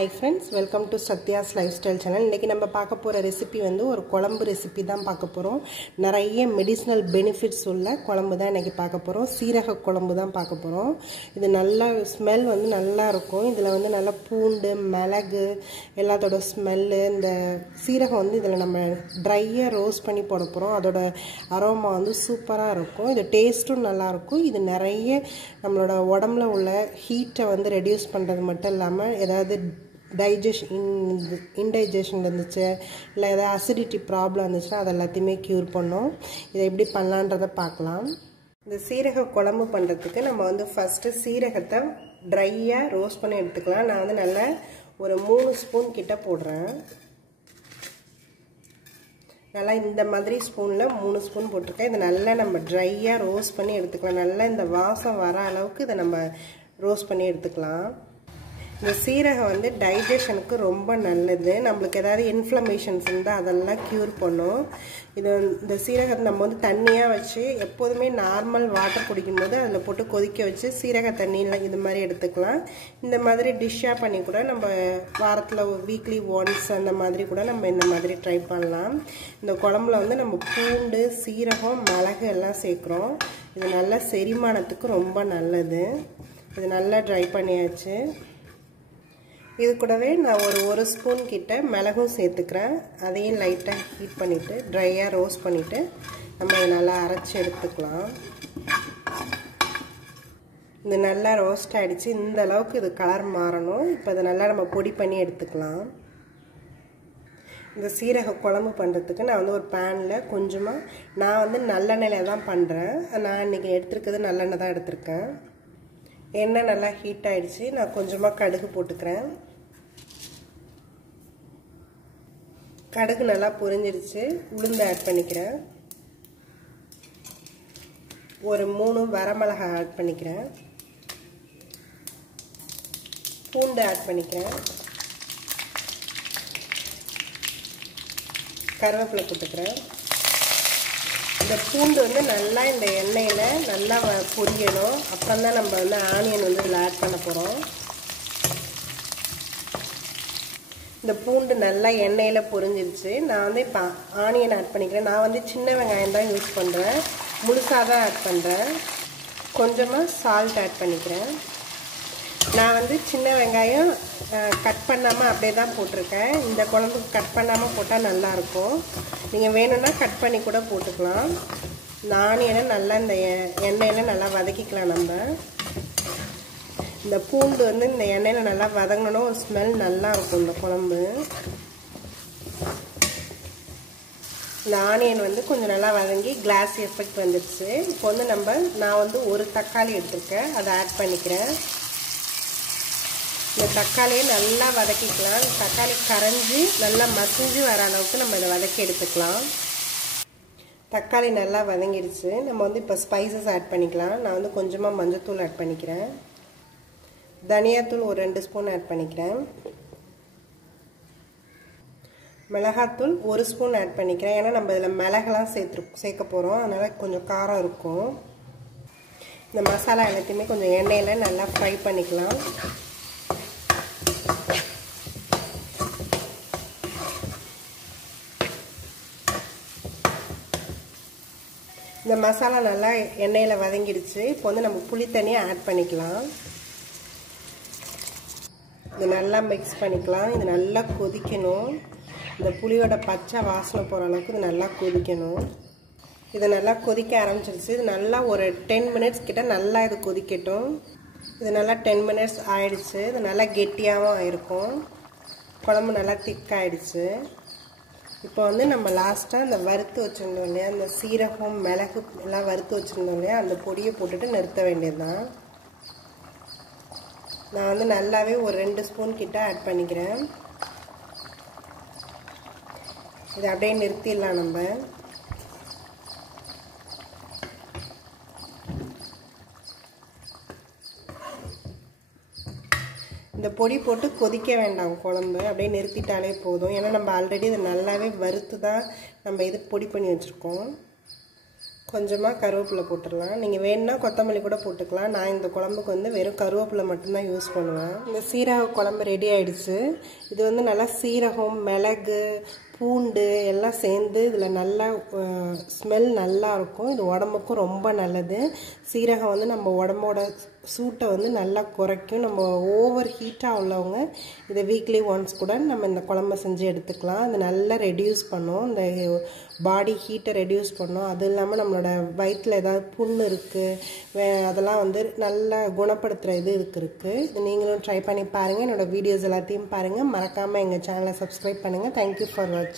Hi friends, welcome to Satya's Lifestyle Channel. இன்னைக்கு நம்ம பார்க்க போற ரெசிபி வந்து ஒரு குழம்பு ரெசிபி தான் பார்க்க போறோம். நிறைய மெடிசினல் பெனிஃபிட்ஸ் உள்ள குழம்பு தான் இன்னைக்கு பார்க்க போறோம். சீரக குழம்பு தான் பார்க்க போறோம். இது நல்ல ஸ்மெல் வந்து நல்லா இருக்கும். இதுல வந்து நல்ல பூண்டு, மிளகு எல்லாத்தோட ஸ்மெல், இந்த சீரகம் வந்து இதுல நம்ம ட்ரையா ரோஸ்ட் பண்ணி போட போறோம். அதோட அரோமா வந்து சூப்பரா இருக்கும். இது டேஸ்டும் நல்லா இருக்கும். இது நிறைய நம்மளோட உடம்புல உள்ள ஹீட்டை வந்து ரெடியூஸ் பண்றது மட்டும் இல்லாம ஏதாவது இன்டைஜஷன் இருந்துச்சு இல்லை ஏதாவது அசிடிட்டி ப்ராப்ளம் இருந்துச்சுன்னா அது எல்லாத்தையுமே க்யூர் பண்ணும். இதை எப்படி பண்ணலான்றதை பார்க்கலாம். இந்த சீரக குழம்பு பண்ணுறதுக்கு நம்ம வந்து ஃபஸ்ட்டு சீரகத்தை ட்ரையாக ரோஸ்ட் பண்ணி எடுத்துக்கலாம். நான் வந்து நல்லா ஒரு 3 ஸ்பூன் கிட்ட போடுறேன். நல்லா இந்த மாதிரி ஸ்பூனில் 3 ஸ்பூன் போட்டிருக்கேன். இதை நல்லா நம்ம ட்ரையாக ரோஸ்ட் பண்ணி எடுத்துக்கலாம். நல்லா இந்த வாசம் வர அளவுக்கு இதை நம்ம ரோஸ்ட் பண்ணி எடுத்துக்கலாம். இந்த சீரகம் வந்து டைஜஷனுக்கு ரொம்ப நல்லது. நம்மளுக்கு ஏதாவது இன்ஃப்ளமேஷன்ஸ் இருந்தால் அதெல்லாம் க்யூர் பண்ணும். இந்த சீரகத்தை நம்ம வந்து தண்ணியாக வச்சு எப்போதுமே நார்மல் வாட்டர் குடிக்கும்போது அதில் போட்டு கொதிக்க வச்சு சீரக தண்ணியில் இது மாதிரி எடுத்துக்கலாம். இந்த மாதிரி டிஷ்ஷாக பண்ணி கூட நம்ம வாரத்தில் வீக்லி ஒன்ஸ் அந்த மாதிரி கூட நம்ம இந்த மாதிரி ட்ரை பண்ணலாம். இந்த குழம்புல வந்து நம்ம பூண்டு, சீரகம், மிளகு எல்லாம் சேர்க்குறோம். இது நல்லா செரிமானத்துக்கு ரொம்ப நல்லது. இது நல்லா ட்ரை பண்ணியாச்சு. இது கூடவே நான் ஒரு ஸ்பூன் கிட்ட மிளகும் சேர்த்துக்கிறேன். அதையும் லைட்டாக ஹீட் பண்ணிவிட்டு ட்ரையாக ரோஸ்ட் பண்ணிவிட்டு நம்ம இதை நல்லா அரைச்சி எடுத்துக்கலாம். இது நல்லா ரோஸ்ட் ஆகிடுச்சு. இந்த அளவுக்கு இது கலர் மாறணும். இப்போ இதை நல்லா நம்ம பொடி பண்ணி எடுத்துக்கலாம். இந்த சீரக குழம்பு பண்ணுறதுக்கு நான் வந்து ஒரு பேனில் கொஞ்சமாக நான் வந்து நல்லெண்ணெயில் தான் பண்ணுறேன். நான் இன்றைக்கி எடுத்துருக்கிறது நல்லெண்ணெய் தான் எடுத்திருக்கேன். எண்ணெய் நல்லா ஹீட் ஆகிடுச்சு. நான் கொஞ்சமாக கடுகு போட்டுக்கிறேன். கடுகு நல்லா பொரிஞ்சிடுச்சு. உளுந்து ஆட் பண்ணிக்கிறேன். ஒரு 3 வரமிளகாய் ஆட் பண்ணிக்கிறேன். பூண்டு ஆட் பண்ணிக்கிறேன். கருவேப்பிலை போட்டுக்கிறேன். இந்த பூண்டு வந்து நல்லா இந்த எண்ணெயில் நல்லா பொரியணும். அப்புறம் தான் நம்ம வந்து ஆனியன் வந்து இதில் ஆட் பண்ண போகிறோம். இந்த பூண்டு நல்லா எண்ணெயில் பொரிஞ்சிருச்சு. நான் வந்து இப்போ ஆனியன் ஆட் பண்ணிக்கிறேன். நான் வந்து சின்ன வெங்காயம் தான் யூஸ் பண்ணுறேன். முழுசாக தான் ஆட் பண்ணுறேன். கொஞ்சமாக சால்ட் ஆட் பண்ணிக்கிறேன். நான் வந்து சின்ன வெங்காயம் கட் பண்ணாமல் அப்படியே தான் போட்டிருக்கேன். இந்த குழம்புக்கு கட் பண்ணாமல் போட்டால் நல்லாயிருக்கும். நீங்கள் வேணும்னா கட் பண்ணி கூட போட்டுக்கலாம். இந்த ஆனியனை நல்லா இந்த எண்ணெயில் நல்லா வதக்கிக்கலாம். நம்ம இந்த பூண்டு வந்து இந்த எண்ணெயில் நல்லா வதங்கணும். ஒரு ஸ்மெல் நல்லா இருக்கும் இந்த குழம்பு. இந்த ஆனியன் வந்து கொஞ்சம் நல்லா வதங்கி கிளாஸ் எஃபெக்ட் வந்துடுச்சு. இப்போ வந்து நான் வந்து ஒரு தக்காளி எடுத்துருக்கேன். அதை ஆட் பண்ணிக்கிறேன். இந்த தக்காளியை நல்லா வதக்கிக்கலாம். தக்காளி கரைஞ்சி நல்லா மசிஞ்சு வர அளவுக்கு நம்ம இதை வதக்கி எடுத்துக்கலாம். தக்காளி நல்லா வதங்கிடுச்சு. நம்ம வந்து இப்போ ஸ்பைசஸ் ஆட் பண்ணிக்கலாம். நான் வந்து கொஞ்சமாக மஞ்சத்தூள் ஆட் பண்ணிக்கிறேன். தனியாத்தூள் ஒரு 2 ஸ்பூன் ஆட் பண்ணிக்கிறேன். மிளகாத்தூள் 1 ஸ்பூன் ஆட் பண்ணிக்கிறேன். ஏன்னா நம்ம இதில் மிளகெல்லாம் சேர்க்க போகிறோம். அதனால் கொஞ்சம் காரம் இருக்கும். இந்த மசாலா எல்லாத்தையுமே கொஞ்சம் எண்ணெயில் நல்லா ஃப்ரை பண்ணிக்கலாம். இந்த மசாலா நல்லா எண்ணெயில் வதங்கிடுச்சு. இப்போ வந்து நம்ம புளி தண்ணியை ஆட் பண்ணிக்கலாம். இது நல்லா மிக்ஸ் பண்ணிக்கலாம். இது நல்லா கொதிக்கணும். இந்த புளியோட பச்சை வாசனை போகிற அளவுக்கு இது நல்லா கொதிக்கணும். இது நல்லா கொதிக்க ஆரம்பிச்சிருச்சு. இது நல்லா ஒரு 10 மினிட்ஸ் கிட்ட நல்லா இது கொதிக்கட்டும். இது நல்லா 10 மினிட்ஸ் ஆயிடுச்சு. இது நல்லா கெட்டியாகவும் ஆயிருக்கும். குழம்பு நல்லா திக்காயிடுச்சு. இப்போ வந்து நம்ம லாஸ்ட்டாக அந்த வறுத்து வச்சுருந்தோம் இல்லையா, அந்த சீரகம், மிளகு எல்லாம் வறுத்து வச்சுருந்தோம் இல்லையா, அந்த பொடியை போட்டுட்டு நிறுத்த வேண்டியது தான். நான் வந்து நல்லாவே ஒரு 2 ஸ்பூன் கிட்ட ஆட் பண்ணிக்கிறேன். இதை அப்படியே நிறுத்திடலாம். நம்ம இந்த பொடி போட்டு கொதிக்க வேண்டாம். குழம்பு அப்படியே நிறுத்திட்டாலே போதும். ஏன்னா நம்ம ஆல்ரெடி இதை நல்லாவே வறுத்து தான் நம்ம இது பொடி பண்ணி வச்சுருக்கோம். கொஞ்சமாக கருவேப்பிலை போட்டுடலாம். நீங்கள் வேணுன்னா கொத்தமல்லி கூட போட்டுக்கலாம். நான் இந்த குழம்புக்கு வந்து வெறும் கருவேப்பிலை மட்டும்தான் யூஸ் பண்ணுவேன். இந்த சீரக குழம்பு ரெடி ஆகிடுச்சு. இது வந்து நல்லா சீரகம், மிளகு, பூண்டு எல்லாம் சேர்ந்து இதில் நல்லா ஸ்மெல் நல்லா இருக்கும். இது உடம்புக்கும் ரொம்ப நல்லது. சீரகம் வந்து நம்ம உடம்போட சூட்டை வந்து நல்லா குறைக்கும். நம்ம ஓவர் ஹீட்டாக உள்ளவங்க இதை வீக்லி ஒன்ஸ் கூட நம்ம இந்த குழம்பு செஞ்சு எடுத்துக்கலாம். அது நல்லா ரெடியூஸ் பண்ணும், இந்த பாடி ஹீட்டை ரெடியூஸ் பண்ணும். அது இல்லாமல் நம்மளோட வயிற்றில் ஏதாவது புண்ணு இருக்குது அதெல்லாம் வந்து நல்லா குணப்படுத்துகிற இது இருக்குது. இது நீங்களும் ட்ரை பண்ணி பாருங்கள். என்னோடய வீடியோஸ் எல்லாத்தையும் பாருங்கள். மறக்காமல் எங்கள் சேனலை சப்ஸ்கிரைப் பண்ணுங்கள். தேங்க்யூ ஃபார் வாட்சிங்.